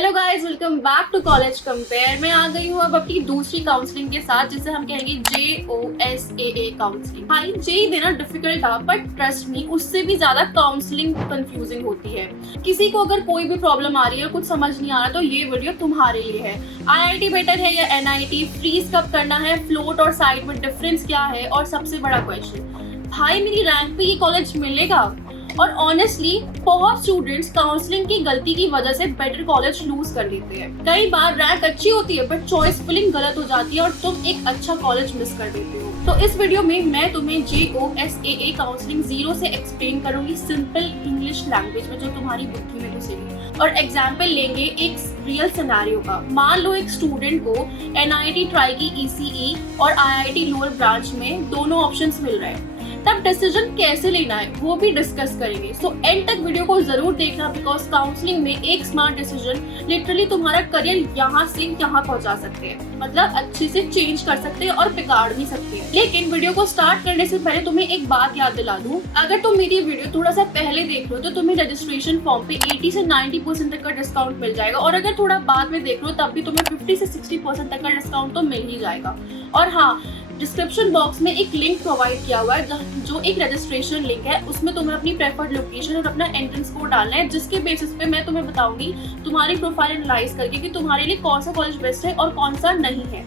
Hello guys, welcome back to college compare. मैं आ गई हूँ अब अपनी दूसरी काउंसलिंग के साथ, जिसे हम कहेंगे JOSAA काउंसलिंग। भाई JEE देना डिफिकल्ट था, बट ट्रस्ट मी उससे भी ज्यादा काउंसलिंग कंफ्यूजिंग होती है। किसी को अगर कोई भी प्रॉब्लम आ रही है, कुछ समझ नहीं आ रहा, तो ये वीडियो तुम्हारे लिए है। IIT बेटर है या NIT? फ्रीज कब करना है? फ्लोट और साइड में डिफरेंस क्या है? और सबसे बड़ा क्वेश्चन, भाई मेरी रैंक पे ये कॉलेज मिलेगा? और ऑनेस्टली बहुत स्टूडेंट्स काउंसलिंग की गलती की वजह से बेटर कॉलेज लूज कर देते हैं। कई बार रैंक अच्छी होती है बट चॉइस फिलिंग गलत हो जाती है और तुम एक अच्छा कॉलेज मिस कर देते हो। तो इस वीडियो में मैं तुम्हें JOSAA काउंसलिंग जीरो से एक्सप्लेन करूंगी सिंपल इंग्लिश लैंग्वेज में, जो तुम्हारी बुद्धि में घुसेगी। और एग्जाम्पल लेंगे एक रियल सिनेरियो का। मान लो एक स्टूडेंट को NIT ट्राई की ECE और IIT लोअर ब्रांच में दोनों ऑप्शंस मिल रहे हैं, तब डिसीजन कैसे लेना है वो भी डिस्कस करेंगे। सो एंड तक वीडियो को जरूर देखना, बिकॉज काउंसलिंग में एक स्मार्ट डिसीजन लिटरली तुम्हारा करियर यहाँ से यहाँ पहुँचा सकते हैं, मतलब अच्छे से चेंज कर सकते हैं और बिगाड़ भी सकते हैं। लेकिन वीडियो को स्टार्ट करने से पहले तुम्हें एक बात याद दिला दूं, अगर तुम मेरी वीडियो थोड़ा सा पहले देख लो तो तुम्हें रजिस्ट्रेशन फॉर्म पे 80 से 90% तक का डिस्काउंट मिल जाएगा, और अगर थोड़ा बाद में देख लो तब भी तुम्हें 50 से 60% तक का डिस्काउंट तो मिल ही जाएगा। और हाँ, डिस्क्रिप्शन बॉक्स में एक लिंक प्रोवाइड किया हुआ है, जो एक रजिस्ट्रेशन लिंक है। उसमें तुम्हें अपनी प्रेफर्ड लोकेशन और अपना एंट्रेंस कोड डालना है, जिसके बेसिस पे मैं तुम्हें बताऊंगी तुम्हारी प्रोफाइल एनालाइज करके कि तुम्हारे लिए कौन सा कॉलेज बेस्ट है और कौन सा नहीं है।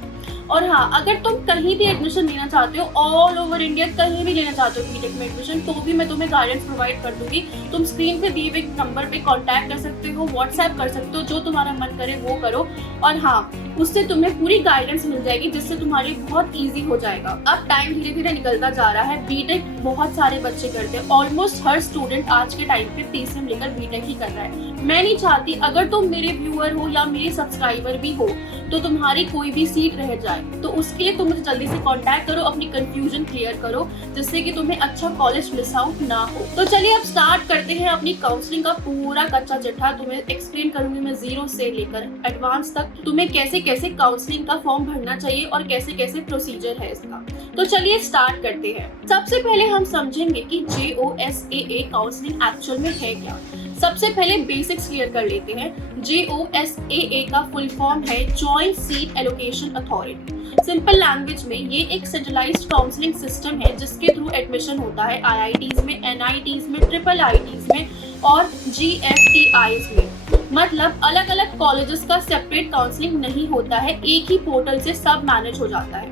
और हाँ, अगर तुम कहीं भी एडमिशन लेना चाहते हो, ऑल ओवर इंडिया कहीं भी लेना चाहते हो बीटेक में एडमिशन, तो भी मैं तुम्हें गाइडेंस प्रोवाइड कर दूंगी। तुम स्क्रीन पे दिए हुए नंबर पे कांटेक्ट कर सकते हो, व्हाट्सएप कर सकते हो, जो तुम्हारा मन करे वो करो। और हाँ, उससे तुम्हें पूरी गाइडेंस मिल जाएगी, जिससे तुम्हारे लिए बहुत इजी हो जाएगा। अब टाइम धीरे धीरे निकलता जा रहा है, बीटेक बहुत सारे बच्चे करते हैं। ऑलमोस्ट हर स्टूडेंट आज के टाइम पे TCM लेकर बीटेक ही कर रहा है। मैं नहीं चाहती अगर तुम मेरे व्यूअर हो या मेरे सब्सक्राइबर भी हो तो तुम्हारी कोई भी सीट रह जाए, तो उसके लिए तुम मुझे जल्दी से कांटेक्ट करो, अपनी कंफ्यूजन क्लियर करो, जिससे कि तुम्हें अच्छा कॉलेज मिस आउट ना हो। तो चलिए अब स्टार्ट करते हैं अपनी काउंसलिंग का पूरा कच्चा चिट्ठा। तुम्हें एक्सप्लेन करूंगी मैं जीरो से लेकर एडवांस तक, तुम्हें कैसे कैसे काउंसलिंग का फॉर्म भरना चाहिए और कैसे कैसे प्रोसीजर है इसका। तो चलिए स्टार्ट करते हैं। सबसे पहले हम समझेंगे कि JOSAA काउंसलिंग एक्चुअल में है क्या। सबसे पहले बेसिक्स क्लियर कर लेते हैं। JOSAA का फुल फॉर्म है joint seat allocation authority. Simple language में ये एक सेंट्रलाइज्ड काउंसलिंग सिस्टम है, जिसके थ्रू एडमिशन होता है IITs में, NITs में, IIITs में और GFTIs में। मतलब अलग अलग कॉलेजेस का सेपरेट काउंसलिंग नहीं होता है, एक ही पोर्टल से सब मैनेज हो जाता है।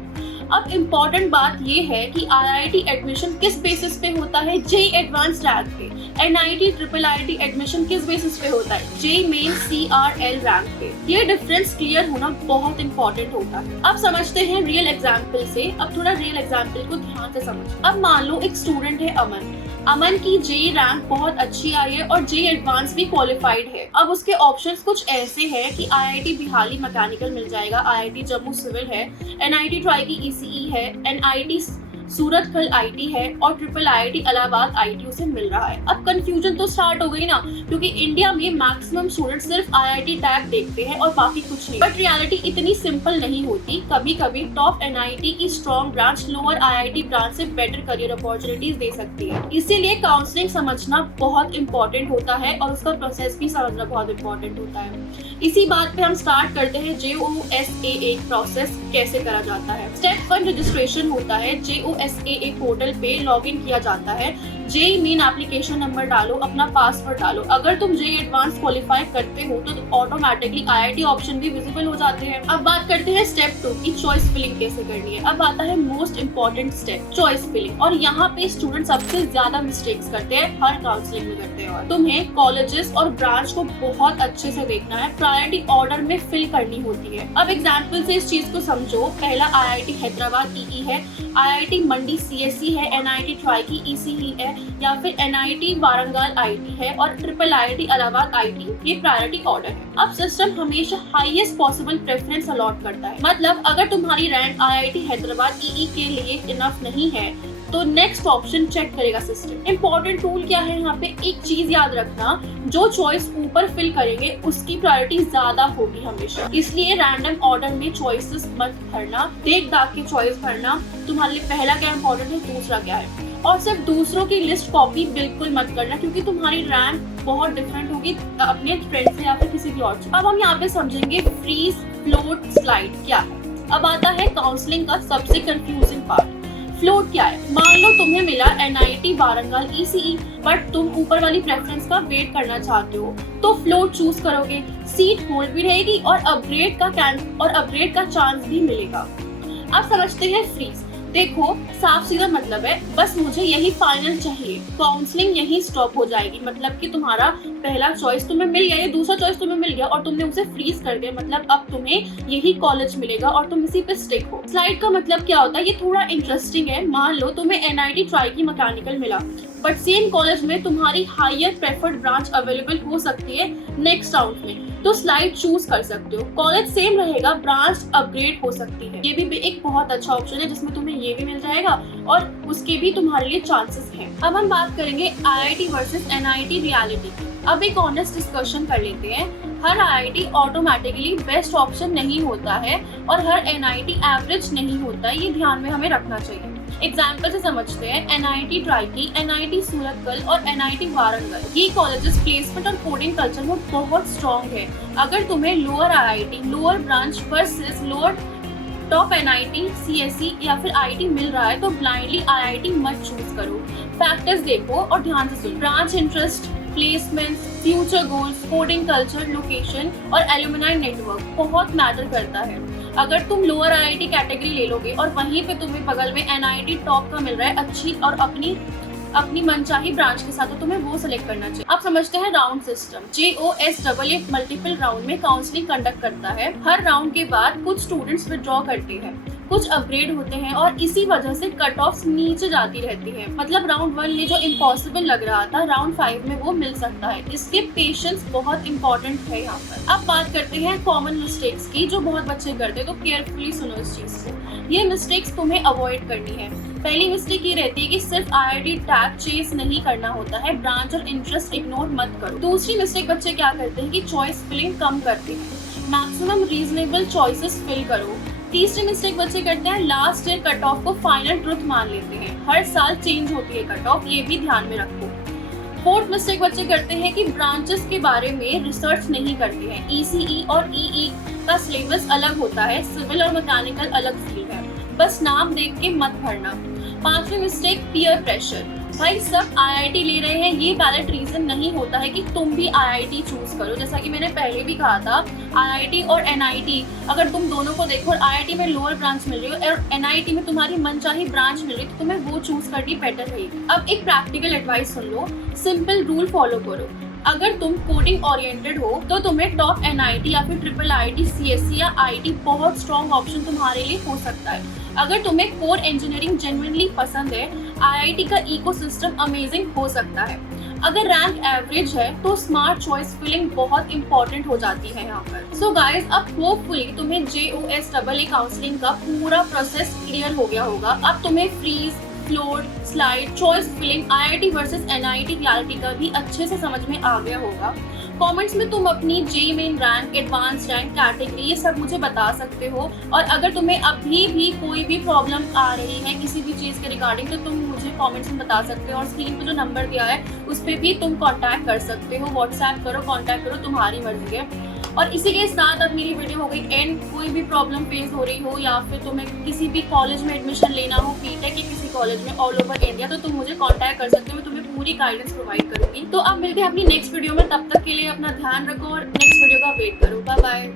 अब इम्पोर्टेंट बात ये है कि IIT एडमिशन किस बेसिस पे होता है? JEE एडवांस रैंक पे। NIT IIIT एडमिशन किस बेसिस पे होता है? JEE मेन CRL रैंक पे। ये डिफरेंस क्लियर होना बहुत इंपॉर्टेंट होता है। अब समझते हैं रियल एग्जाम्पल से। अब थोड़ा रियल एग्जाम्पल को ध्यान से समझो। अब मान लो एक स्टूडेंट है अमन की JEE रैंक बहुत अच्छी आई है और JEE एडवांस भी क्वालिफाइड है। अब उसके ऑप्शंस कुछ ऐसे हैं कि IIT बिहाली मैकेनिकल मिल जाएगा, IIT जम्मू सिविल है, NIT ट्राई की ECE है, NIT सूरत कल IT है और IIIT इलाहाबाद IT उसे मिल रहा है। अब कंफ्यूजन तो स्टार्ट हो गई ना, क्योंकि इंडिया में मैक्सिमम स्टूडेंट सिर्फ IIT टैग देखते हैं और बाकी कुछ नहीं। बट रियलिटी इतनी सिंपल नहीं होती। कभी कभी टॉप NIT की strong branch lower IIT branch से बेटर करियर अपॉर्चुनिटीज दे सकती है। इसीलिए काउंसलिंग समझना बहुत इंपॉर्टेंट होता है और उसका प्रोसेस भी समझना बहुत इंपॉर्टेंट होता है। इसी बात पे हम स्टार्ट करते हैं JOSAA प्रोसेस कैसे करा जाता है। स्टेप 1 रजिस्ट्रेशन होता है। JOSAA पोर्टल पे लॉगिन किया जाता है। JEE मेन एप्लीकेशन नंबर डालो, अपना पासवर्ड डालो। अगर तुम JEE एडवांस क्वालिफाई करते हो तो ऑटोमेटिकली IIT ऑप्शन भी विजिबल हो जाते हैं। अब बात करते हैं स्टेप 2 की चॉइस फिलिंग कैसे करनी है। अब आता है most important step, choice filling. और यहाँ पे स्टूडेंट सबसे ज्यादा मिस्टेक्स करते हैं, हर काउंसलिंग में करते हैं। तुम्हें कॉलेजेस और ब्रांच को बहुत अच्छे से देखना है, प्रायोरिटी ऑर्डर में फिल करनी होती है। अब एग्जाम्पल से इस चीज को समझो। पहला IIT हैदराबाद EE है, IIT मंडी CSE है, NIT ट्राई की ECE है, या फिर NIT वारंगल IT है और IIIT इलाहाबाद IT। ये प्रायोरिटी ऑर्डर है। अब सिस्टम हमेशा हाईएस्ट पॉसिबल प्रेफरेंस अलॉट करता है। मतलब अगर तुम्हारी रैंक IIT हैदराबाद EE के लिए इनफ नहीं है तो नेक्स्ट ऑप्शन चेक करेगा सिस्टम। इंपॉर्टेंट रूल क्या है यहाँ पे? एक चीज याद रखना, जो चॉइस ऊपर फिल करेंगे उसकी प्रायोरिटी ज्यादा होगी हमेशा। इसलिए रैंडम ऑर्डर में चॉइसेस मत भरना, देख दाग के चॉइस भरना। तुम्हारे लिए पहला क्या इंपॉर्टेंट है, दूसरा क्या है। और सिर्फ दूसरों की लिस्ट कॉपी बिल्कुल मत करना, क्योंकि तुम्हारी रैंक बहुत डिफरेंट हो होगी अपने फ्रेंड से या फिर किसी भी और से। अब हम यहाँ पे समझेंगे फ्रीज फ्लोट स्लाइड क्या है। अब आता है काउंसलिंग का सबसे कंफ्यूजिंग पार्ट, फ्लोट क्या है। मान लो तुम्हें मिला NIT वारंगल ECE, बट तुम ऊपर वाली प्रेफरेंस का वेट करना चाहते हो, तो फ्लोट चूज करोगे, सीट होल्ड भी रहेगी और अपग्रेड का चांस भी मिलेगा। अब समझते हैं फ्रीज। देखो साफ सीधा मतलब है, बस मुझे यही फाइनल चाहिए, काउंसलिंग यही स्टॉप हो जाएगी। मतलब कि तुम्हारा पहला चॉइस तुम्हें मिल गया, ये दूसरा चॉइस तुम्हें मिल गया और तुमने उसे फ्रीज कर दिया, मतलब अब तुम्हें यही कॉलेज मिलेगा और तुम इसी पे स्टिक हो। स्लाइड का मतलब क्या होता है, ये थोड़ा इंटरेस्टिंग है। मान लो तुम्हें NIT ट्राई की मैकेनिकल मिला, बट सेम कॉलेज में तुम्हारी हायर प्रेफर्ड ब्रांच अवेलेबल हो सकती है नेक्स्ट राउंड में, तो स्लाइड चूज कर सकते हो। कॉलेज सेम रहेगा, ब्रांच अपग्रेड हो सकती है। ये भी एक बहुत अच्छा ऑप्शन है जिसमें तुम्हें ये भी मिल जाएगा और उसके भी तुम्हारे लिए चांसेस हैं। अब हम बात करेंगे IIT वर्सेस NIT रियलिटी की। अब एक ऑनेस्ट डिस्कशन कर लेते हैं। हर IIT ऑटोमेटिकली बेस्ट ऑप्शन नहीं होता है और हर NIT एवरेज नहीं होता है, ये ध्यान में हमें रखना चाहिए। एग्जाम्पल से समझते हैं, NIT ट्राइकी, NIT सूरतगल और NIT वारंगल, ये कॉलेजेस प्लेसमेंट और कोडिंग कल्चर में बहुत स्ट्रॉन्ग है। अगर तुम्हें lower IIT, lower branch versus lower top NIT, CSE या फिर IIT मिल रहा है तो ब्लाइंडली IIT मत चूज करो। फैक्टर्स देखो और ध्यान से सुनो। Branch interest, placements, future goals, coding culture, location और एलुमनाई नेटवर्क बहुत मैटर करता है। अगर तुम लोअर IIT कैटेगरी ले लोगे और वहीं पे तुम्हें बगल में NIT टॉप का मिल रहा है अच्छी और अपनी मनचाही ब्रांच के साथ, तो तुम्हें वो सिलेक्ट करना चाहिए। अब समझते हैं round system. JOSAA multiple round में काउंसलिंग कंडक्ट करता है। हर राउंड के बाद कुछ स्टूडेंट्स विड्रॉ करते हैं, कुछ अपग्रेड होते हैं और इसी वजह से कट ऑफ्स नीचे जाती रहती है। मतलब राउंड 1 में जो इम्पॉसिबल लग रहा था, राउंड 5 में वो मिल सकता है। इसके पेशेंस बहुत इंपॉर्टेंट है यहाँ पर। अब बात करते हैं कॉमन मिस्टेक्स की जो बहुत बच्चे करते हैं, तो केयरफुली सुनो इस चीज को। ये मिस्टेक्स तुम्हें अवॉइड करनी है। पहली मिस्टेक ये रहती है कि सिर्फ IIT टैग चेस नहीं करना होता है, ब्रांच और इंटरेस्ट इग्नोर मत करो। दूसरी मिस्टेक बच्चे क्या करते हैं कि चॉइस फिलिंग कम करते हैं, मैक्सिमम रीजनेबल चॉइसेस फिल करो। तीसरी मिस्टेक बच्चे करते हैं, लास्ट ईयर कट ऑफ को फाइनल ट्रुथ मान लेते हैं। हर साल चेंज होती है कट ऑफ, ये भी ध्यान में रखो। फोर्थ मिस्टेक बच्चे करते हैं कि ब्रांचेस के बारे में रिसर्च नहीं करते हैं। ECE और EE का सिलेबस अलग होता है, सिविल और मैकेनिकल अलग फील्ड है, बस नाम देख के मत भरना। पांचवी मिस्टेक, पीयर प्रेशर। भाई सब IIT ले रहे हैं, ये वैलिड रीजन नहीं होता है कि तुम भी IIT चूज करो। जैसा कि मैंने पहले भी कहा था, IIT और NIT अगर तुम दोनों को देखो और IIT में लोअर ब्रांच मिल रही है और NIT में तुम्हारी मनचाही ब्रांच मिल रही है, तो तुम्हें वो चूज करनी बेटर रहेगी। अब एक प्रैक्टिकल एडवाइस सुन लो, सिंपल रूल फॉलो करो। अगर तुम कोडिंग ओरिएंटेड हो तो तुम्हें टॉप NIT या फिर ट्रिपल IIT, CSE या IIT बहुत स्ट्रॉन्ग ऑप्शन तुम्हारे लिए हो सकता है। अगर तुम्हें कोर इंजीनियरिंग जेन्युइनली पसंद है, IIT का इकोसिस्टम अमेजिंग हो सकता है। अगर रैंक एवरेज है तो स्मार्ट चॉइस फिलिंग बहुत इंपॉर्टेंट हो जाती है यहाँ पर। सो गाइज, अब होपफुली तुम्हें JOSAA काउंसलिंग का पूरा प्रोसेस क्लियर हो गया होगा। अब तुम्हें freeze, float, slide, choice filling, IIT versus NIT reality का भी अच्छे से समझ में आ गया होगा। कमेंट्स में तुम अपनी JEE main rank, advance rank, category ये सब मुझे बता सकते हो। और अगर तुम्हें अभी भी कोई भी प्रॉब्लम आ रही है किसी भी चीज़ के रिगार्डिंग, तो तुम मुझे कमेंट्स में बता सकते हो और स्क्रीन पे जो नंबर दिया है उस पर भी तुम कांटेक्ट कर सकते हो। व्हाट्सएप करो, कांटेक्ट करो, तुम्हारी मर्जी है। और इसी के साथ अब मेरी वीडियो हो गई एंड। कोई भी प्रॉब्लम फेस हो रही हो या फिर तुम्हें किसी भी कॉलेज में एडमिशन लेना हो, BTech के किसी कॉलेज में ऑल ओवर इंडिया, तो तुम मुझे कांटेक्ट कर सकते हो, मैं तुम्हें पूरी गाइडेंस प्रोवाइड करूंगी। तो अब मिलते हैं अपनी नेक्स्ट वीडियो में, तब तक के लिए अपना ध्यान रखो और नेक्स्ट वीडियो का वेट करो। Bye bye.